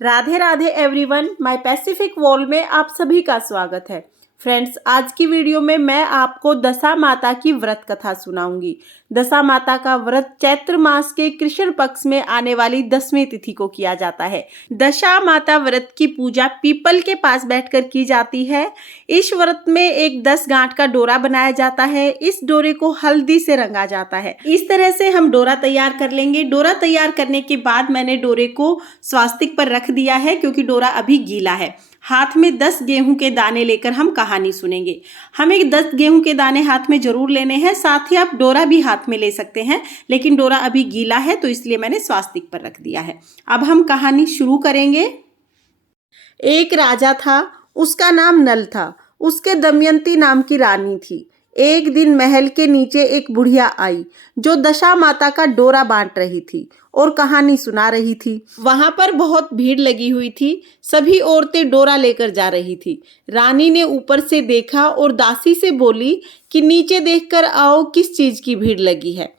Radhe Radhe everyone, my Pacific wall में आप सभी का स्वागत है। फ्रेंड्स, आज की वीडियो में मैं आपको दशा माता की व्रत कथा सुनाऊंगी। दशा माता का व्रत चैत्र मास के कृष्ण पक्ष में आने वाली 10वीं तिथि को किया जाता है। दशा माता व्रत की पूजा पीपल के पास बैठकर की जाती है। इस व्रत में एक 10 गांठ का डोरा बनाया जाता है। इस डोरे को हल्दी से रंगा जाता है। इस तरह से हम डोरा तैयार कर लेंगे। डोरा तैयार करने के बाद मैंने डोरे को स्वास्तिक पर रख दिया है क्योंकि डोरा अभी गीला है। हाथ में 10 गेहूं के दाने लेकर हम कहानी सुनेंगे। हमें 10 गेहूं के दाने हाथ में जरूर लेने हैं। साथ ही आप डोरा भी हाथ में ले सकते हैं, लेकिन डोरा अभी गीला है तो इसलिए मैंने स्वास्तिक पर रख दिया है। अब हम कहानी शुरू करेंगे। एक राजा था, उसका नाम नल था। उसके दमयंती नाम की रानी थी। एक दिन महल के नीचे एक बुढ़िया आई जो दशा माता का डोरा बांट रही थी और कहानी सुना रही थी। वहां पर बहुत भीड़ लगी हुई थी। सभी औरतें डोरा लेकर जा रही थी। रानी ने ऊपर से देखा और दासी से बोली कि नीचे देखकर आओ, किस चीज की भीड़ लगी है।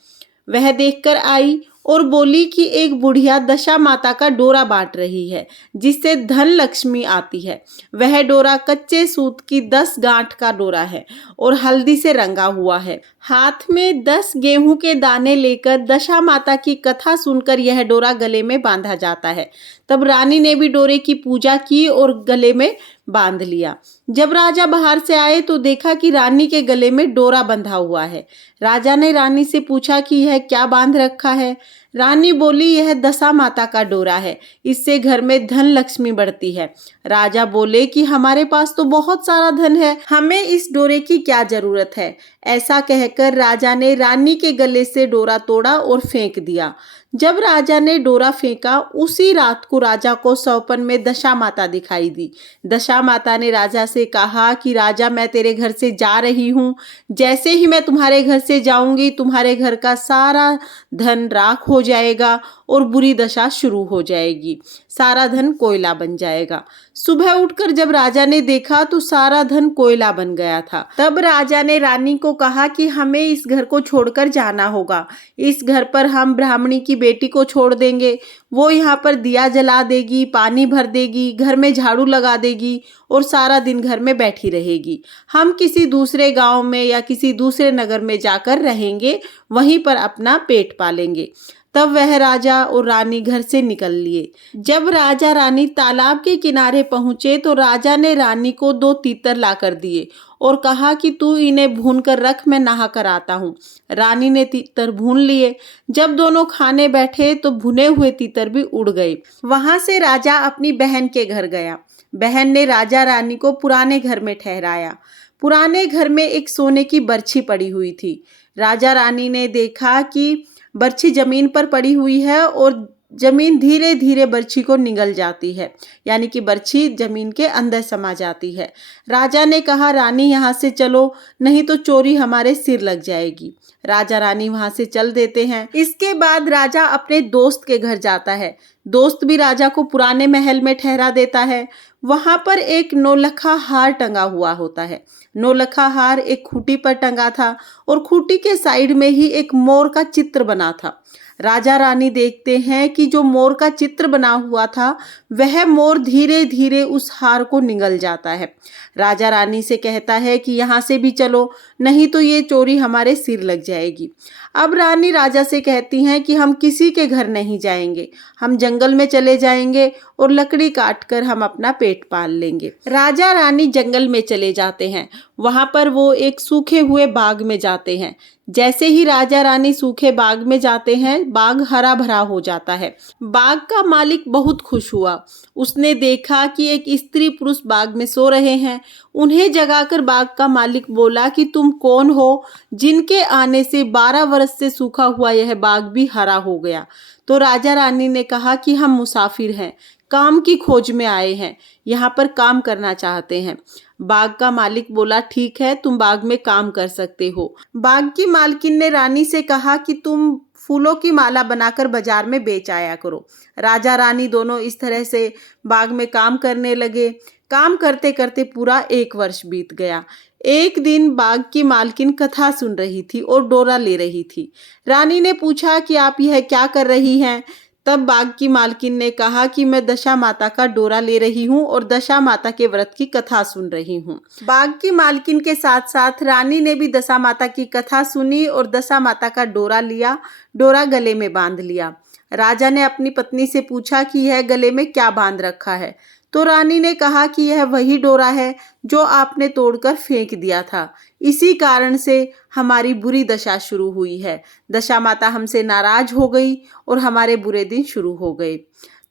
वह देखकर आई और बोली कि एक बुढ़िया दशा माता का डोरा बांट रही है जिससे धन लक्ष्मी आती है। वह डोरा कच्चे सूत की 10 गांठ का डोरा है और हल्दी से रंगा हुआ है। हाथ में 10 गेहूं के दाने लेकर दशा माता की कथा सुनकर यह डोरा गले में बांधा जाता है। तब रानी ने भी डोरे की पूजा की और गले में बांध लिया। जब राजा बाहर से आए तो देखा कि रानी के गले में डोरा बंधा हुआ है। राजा ने रानी से पूछा कि यह क्या बांध रखा है। रानी बोली, यह दशा माता का डोरा है, इससे घर में धन लक्ष्मी बढ़ती है। राजा बोले कि हमारे पास तो बहुत सारा धन है, हमें इस डोरे की क्या जरूरत है। ऐसा कहकर राजा ने रानी के गले से डोरा तोड़ा और फेंक दिया। जब राजा ने डोरा फेंका, उसी रात को राजा को सपन में दशा माता दिखाई दी। दशा माता ने राजा से कहा कि राजा, मैं तेरे घर से जा रही हूँ। जैसे ही मैं तुम्हारे घर से जाऊंगी, तुम्हारे घर का सारा धन राख हो जाएगा और बुरी दशा शुरू हो जाएगी। सारा धन कोयला बन जाएगा। सुबह उठकर जब राजा ने देखा तो सारा धन कोयला बन गया था। तब राजा ने रानी को कहा कि हमें इस घर को छोड़कर जाना होगा। इस घर पर हम ब्राह्मणी की बेटी को छोड़ देंगे। वो यहाँ पर दिया जला देगी, पानी भर देगी, घर में झाड़ू लगा देगी और सारा दिन घर में बैठी रहेगी। हम किसी दूसरे गांव में या किसी दूसरे नगर में जाकर रहेंगे, वहीं पर अपना पेट पालेंगे। तब वह राजा और रानी घर से निकल लिए। जब राजा रानी तालाब के किनारे पहुंचे तो राजा ने रानी को 2 तीतर लाकर दिए और कहा कि तू इन्हें भून कर रख, मैं नहा कर आता हूँ। रानी ने तीतर भून लिए। जब दोनों खाने बैठे तो भुने हुए तीतर भी उड़ गए। वहां से राजा अपनी बहन के घर गया। बहन ने राजा रानी को पुराने घर में ठहराया। पुराने घर में एक सोने की बर्छी पड़ी हुई थी। राजा रानी ने देखा कि बर्छी जमीन पर पड़ी हुई है और जमीन धीरे धीरे बर्छी को निगल जाती है, यानी कि बर्छी जमीन के अंदर समा जाती है। राजा ने कहा, रानी यहाँ से चलो, नहीं तो चोरी हमारे सिर लग जाएगी। राजा रानी वहां से चल देते हैं। इसके बाद राजा अपने दोस्त के घर जाता है। दोस्त भी राजा को पुराने महल में ठहरा देता है। वहां पर एक नौलखा हार टंगा हुआ होता है। नौलखा हार एक खूंटी पर टंगा था और खूंटी के साइड में ही एक मोर का चित्र बना था। राजा रानी देखते हैं कि जो मोर का चित्र बना हुआ था वह मोर धीरे धीरे उस हार को निगल जाता है। राजा रानी से कहता है कि यहाँ से भी चलो, नहीं तो ये चोरी हमारे सिर लग जाएगी। अब रानी राजा से कहती हैं कि हम किसी के घर नहीं जाएंगे, हम जंगल में चले जाएंगे और लकड़ी काट कर हम अपना पेट पाल लेंगे। राजा रानी जंगल में चले जाते हैं। वहां पर वो एक सूखे हुए बाग में जाते हैं। जैसे ही राजा रानी सूखे बाग में जाते हैं, बाग हरा भरा हो जाता है। बाग का मालिक बहुत खुश हुआ। उसने देखा कि एक स्त्री पुरुष बाग में सो रहे हैं। उन्हें जगाकर बाग का मालिक बोला कि तुम कौन हो, जिनके आने से 12 वर्ष से सूखा हुआ यह बाग भी हरा हो गया। तो राजा रानी ने कहा कि हम मुसाफिर हैं, काम की खोज में आए हैं, यहाँ पर काम करना चाहते हैं। बाग का मालिक बोला, ठीक है, तुम बाग में काम कर सकते हो। बाग की मालकिन ने रानी से कहा कि तुम फूलों की माला बनाकर बाजार में बेच आया करो। राजा रानी दोनों इस तरह से बाग में काम करने लगे। काम करते करते पूरा 1 वर्ष बीत गया। एक दिन बाग की मालकिन कथा सुन रही थी और डोरा ले रही थी। रानी ने पूछा कि आप यह क्या कर रही हैं? तब बाग की मालकिन ने कहा कि मैं दशा माता का डोरा ले रही हूँ और दशा माता के व्रत की कथा सुन रही हूँ। बाग की मालकिन के साथ साथ रानी ने भी दशा माता की कथा सुनी और दशा माता का डोरा लिया, डोरा गले में बांध लिया। राजा ने अपनी पत्नी से पूछा कि यह गले में क्या बांध रखा है, तो रानी ने कहा कि यह वही डोरा है जो आपने तोड़कर फेंक दिया था, इसी कारण से हमारी बुरी दशा शुरू हुई है। दशा माता हमसे नाराज हो गई और हमारे बुरे दिन शुरू हो गए।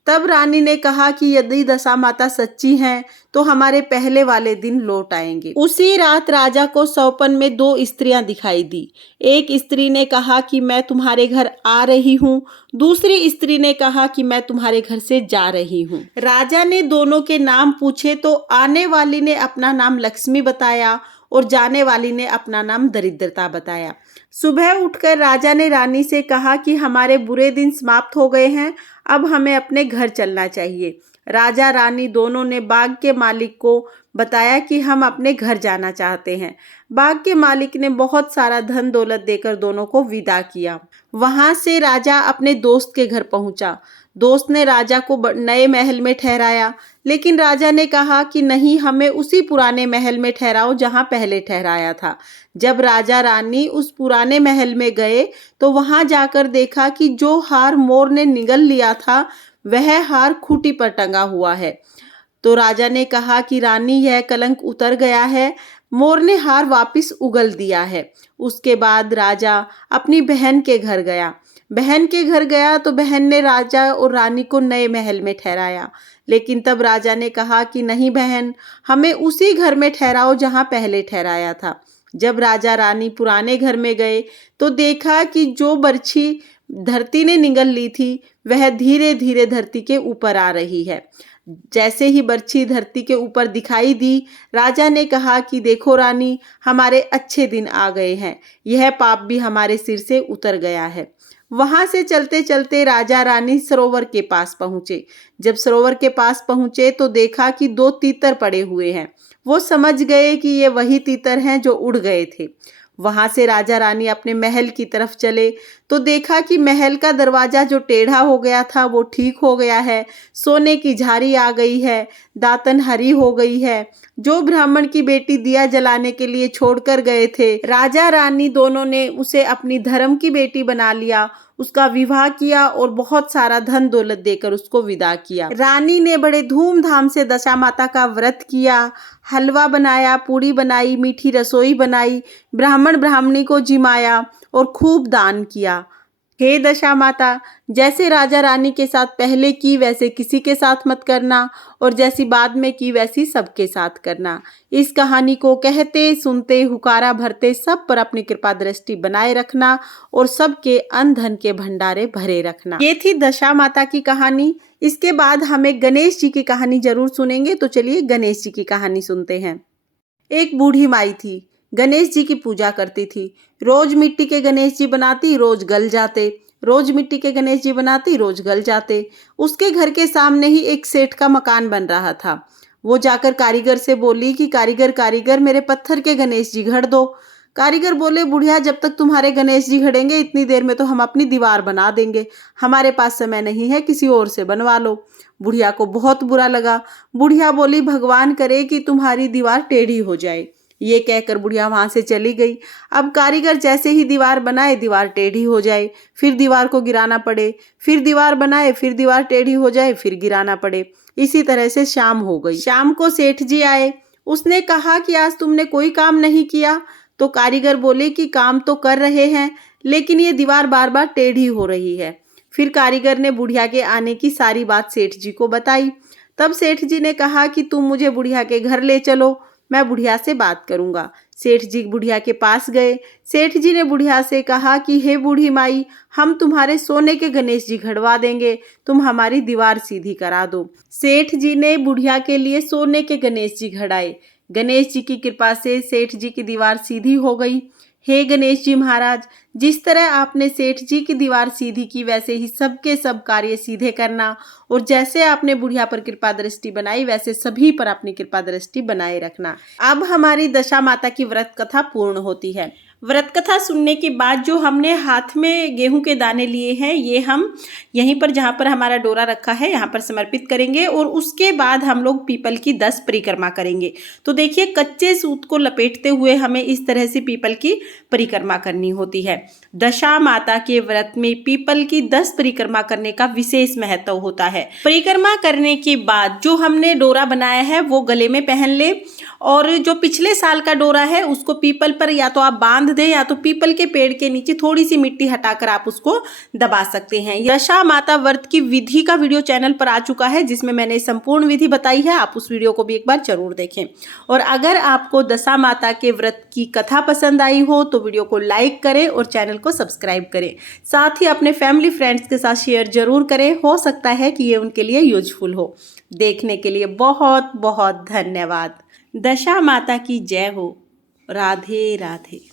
तब रानी ने कहा कि यदि दशा माता सच्ची हैं तो हमारे पहले वाले दिन लौट आएंगे। उसी रात राजा को सौपन में 2 स्त्रियां दिखाई दी। एक स्त्री ने कहा कि मैं तुम्हारे घर आ रही हूँ, दूसरी स्त्री ने कहा कि मैं तुम्हारे घर से जा रही हूँ। राजा ने दोनों के नाम पूछे तो आने वाली ने अपना नाम लक्ष्मी बताया और जाने वाली ने अपना नाम दरिद्रता बताया। सुबह उठकर राजा ने रानी से कहा कि हमारे बुरे दिन समाप्त हो गए हैं, अब हमें अपने घर चलना चाहिए। राजा रानी दोनों ने बाग के मालिक को बताया कि हम अपने घर जाना चाहते हैं। बाग के मालिक ने बहुत सारा धन दौलत देकर दोनों को विदा किया। वहां से राजा अपने दोस्त के घर पहुंचा। दोस्त ने राजा को नए महल में ठहराया, लेकिन राजा ने कहा कि नहीं, हमें उसी पुराने महल में ठहराओ जहां पहले ठहराया था। जब राजा रानी उस पुराने महल में गए तो वहां जाकर देखा कि जो हार मोर ने निगल लिया था वह हार खूंटी पर टंगा हुआ है। तो राजा ने कहा कि रानी, यह कलंक उतर गया है, मोर ने हार वापस उगल दिया है। उसके बाद राजा अपनी बहन के घर गया। बहन के घर गया तो बहन ने राजा और रानी को नए महल में ठहराया, लेकिन तब राजा ने कहा कि नहीं बहन, हमें उसी घर में ठहराओ जहां पहले ठहराया था। जब राजा रानी पुराने घर में गए तो देखा कि जो बरछी धरती ने निगल ली थी वह धीरे धीरे धरती के ऊपर आ रही है। जैसे ही बरछी धरती के ऊपर दिखाई दी, राजा ने कहा कि देखो रानी, हमारे अच्छे दिन आ गए हैं, यह पाप भी हमारे सिर से उतर गया है। वहां से चलते चलते राजा रानी सरोवर के पास पहुंचे। जब सरोवर के पास पहुंचे तो देखा कि 2 तीतर पड़े हुए हैं। वो समझ गए कि ये वही तीतर हैं जो उड़ गए थे। वहां से राजा रानी अपने महल की तरफ चले तो देखा कि महल का दरवाजा जो टेढ़ा हो गया था वो ठीक हो गया है, सोने की झारी आ गई है, दातन हरी हो गई है। जो ब्राह्मण की बेटी दिया जलाने के लिए छोड़कर गए थे, राजा रानी दोनों ने उसे अपनी धर्म की बेटी बना लिया, उसका विवाह किया और बहुत सारा धन दौलत देकर उसको विदा किया। रानी ने बड़े धूमधाम से दशा माता का व्रत किया, हलवा बनाया, पूड़ी बनाई, मीठी रसोई बनाई, ब्राह्मण ब्राह्मणी को जिमाया और खूब दान किया। हे दशा माता, जैसे राजा रानी के साथ पहले की वैसे किसी के साथ मत करना और जैसी बाद में की वैसी सबके साथ करना। इस कहानी को कहते सुनते हुकारा भरते सब पर अपनी कृपा दृष्टि बनाए रखना और सबके अन्न धन के भंडारे भरे रखना। ये थी दशा माता की कहानी। इसके बाद हमें गणेश जी की कहानी जरूर सुनेंगे, तो चलिए गणेश जी की कहानी सुनते हैं। एक बूढ़ी माई थी, गणेश जी की पूजा करती थी। रोज मिट्टी के गणेश जी बनाती, रोज गल जाते। रोज मिट्टी के गणेश जी बनाती, रोज गल जाते। उसके घर के सामने ही एक सेठ का मकान बन रहा था। वो जाकर कारीगर से बोली कि कारीगर कारीगर, मेरे पत्थर के गणेश जी घड़ दो। कारीगर बोले, बुढ़िया, जब तक तुम्हारे गणेश जी घड़ेंगे इतनी देर में तो हम अपनी दीवार बना देंगे, हमारे पास समय नहीं है, किसी और से बनवा लो। बुढ़िया को बहुत बुरा लगा। बुढ़िया बोली, भगवान करे कि तुम्हारी दीवार टेढ़ी हो जाए। ये कहकर बुढ़िया वहां से चली गई। अब कारीगर जैसे ही दीवार बनाए, दीवार टेढ़ी हो जाए, फिर दीवार को गिराना पड़े, फिर दीवार बनाए, फिर दीवार टेढ़ी हो जाए, फिर गिराना पड़े। इसी तरह से शाम हो गई। शाम को सेठ जी आए। उसने कहा कि आज तुमने कोई काम नहीं किया। तो कारीगर बोले कि काम तो कर रहे हैं, लेकिन ये दीवार बार बार टेढ़ी हो रही है। फिर कारीगर ने बुढ़िया के आने की सारी बात सेठ जी को बताई। तब सेठ जी ने कहा कि तुम मुझे बुढ़िया के घर ले चलो, मैं बुढ़िया से बात करूंगा। सेठ जी बुढ़िया के पास गए। सेठ जी ने बुढ़िया से कहा कि हे बूढ़ी माई, हम तुम्हारे सोने के गणेश जी घड़वा देंगे, तुम हमारी दीवार सीधी करा दो। सेठ जी ने बुढ़िया के लिए सोने के गणेश जी घड़ाए। गणेश जी की कृपा से सेठ जी की दीवार सीधी हो गई। हे गणेश जी महाराज, जिस तरह आपने सेठ जी की दीवार सीधी की वैसे ही सबके सब कार्य सीधे करना और जैसे आपने बुढ़िया पर कृपा दृष्टि बनाई वैसे सभी पर अपनी कृपा दृष्टि बनाए रखना। अब हमारी दशा माता की व्रत कथा पूर्ण होती है। व्रत कथा सुनने के बाद जो हमने हाथ में गेहूं के दाने लिए हैं, ये हम यहीं पर जहाँ पर हमारा डोरा रखा है यहाँ पर समर्पित करेंगे और उसके बाद हम लोग पीपल की 10 परिक्रमा करेंगे। तो देखिए, कच्चे सूत को लपेटते हुए हमें इस तरह से पीपल की परिक्रमा करनी होती है। दशा माता के व्रत में पीपल की 10 परिक्रमा करने का विशेष महत्व होता है। परिक्रमा करने के बाद जो हमने डोरा बनाया है वो गले में पहन ले, और जो पिछले साल का डोरा है उसको पीपल पर या तो आप बांध दें या तो पीपल के पेड़ के नीचे थोड़ी सी मिट्टी हटाकर आप उसको दबा सकते हैं। दशा माता व्रत की विधि का वीडियो चैनल पर आ चुका है, जिसमें मैंने संपूर्ण विधि बताई है। आप उस वीडियो को भी एक बार जरूर देखें। और अगर आपको दशा माता के व्रत की कथा पसंद आई हो तो वीडियो को लाइक करें और चैनल को सब्सक्राइब करें। साथ ही अपने फैमिली फ्रेंड्स के साथ शेयर जरूर करें, हो सकता है कि ये उनके लिए यूजफुल हो। देखने के लिए बहुत बहुत धन्यवाद। दशा माता की जय हो। राधे राधे।